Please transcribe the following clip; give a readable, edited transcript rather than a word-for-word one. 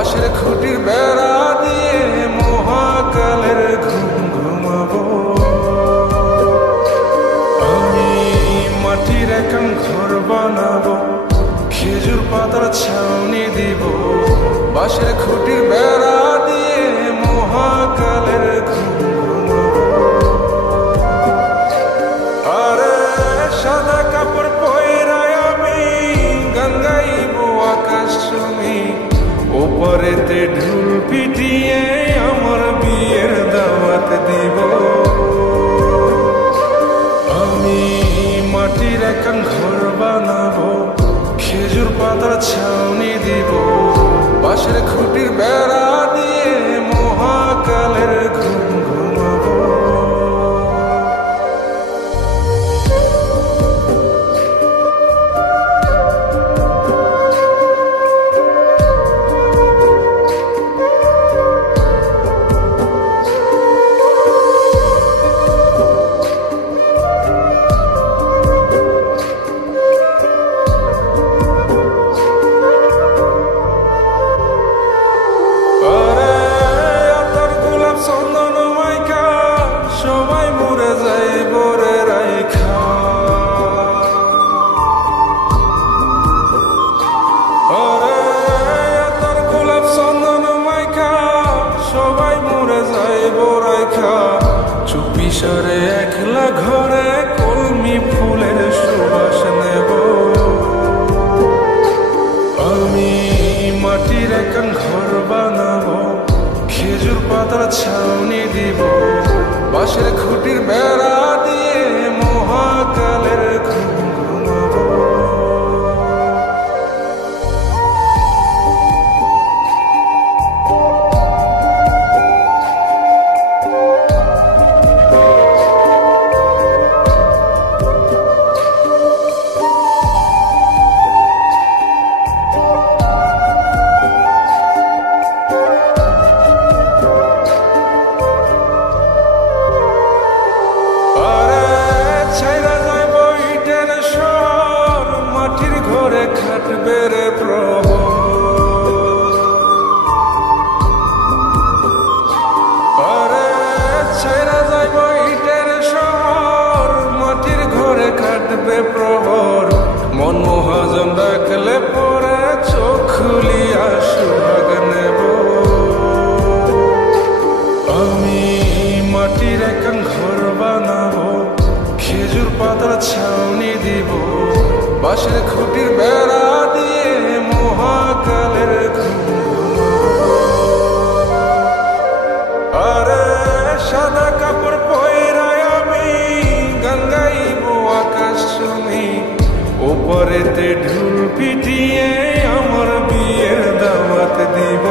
বাঁশের খুঁটির বেড়া দিয়ে মহাকালের ঘুম ঘুমাবো। আমি মাটির একান ঘর বানাবো, খেজুর পাতার ছাউনি দিব, বাঁশের খুঁটির বেড়া দিয়ে মহাকালের ঘুম ঘুমাবো। আরে সাদা কাপড় পয়রায় আমি গান গাইবো আকাশ চুমি, ওপরেতে ঢুল পিটিয়ে আমার বিয়ের দাওয়াত দিব। আমি মাটির একান ঘর বানাবো, খেজুর পাতার ছাউনি দিব, বাঁশের খুঁটির বেড়া দিয়ে মহাকালের ঘুম ঘুমাবো। চুপিসারে একলা ঘরে কলমি ফুলের সুবাস নেব। আমি মাটির একান ঘর বানাবো, খেজুর পাতার ছাউনি দিব, বাঁশের খুঁটির বেড়া দিয়ে মহাকালের ঘুম ঘুমাবো। খাটবে রে প্রহর, আরে ছাইরা যাইব ইটের শহর, মাটির ঘরে খাটবে প্রহর। মন মহাজন ডাকলে পরে চোখ খুলিয়া সুহাগ নেব। আমি মাটির একান ঘর বানাবো, খেজুর পাতার ছাউনি দিব, বাঁশের খুঁটির বেড়া দিয়ে মহাকালের ঘুম ঘুমাবো। আরে সাদা কাপড় পয়রায় আমি গান গাইবো আকাশ চুমি, ওপরেতে ঢুল পিটিয়ে আমার বিয়ের দাওয়াত দিব।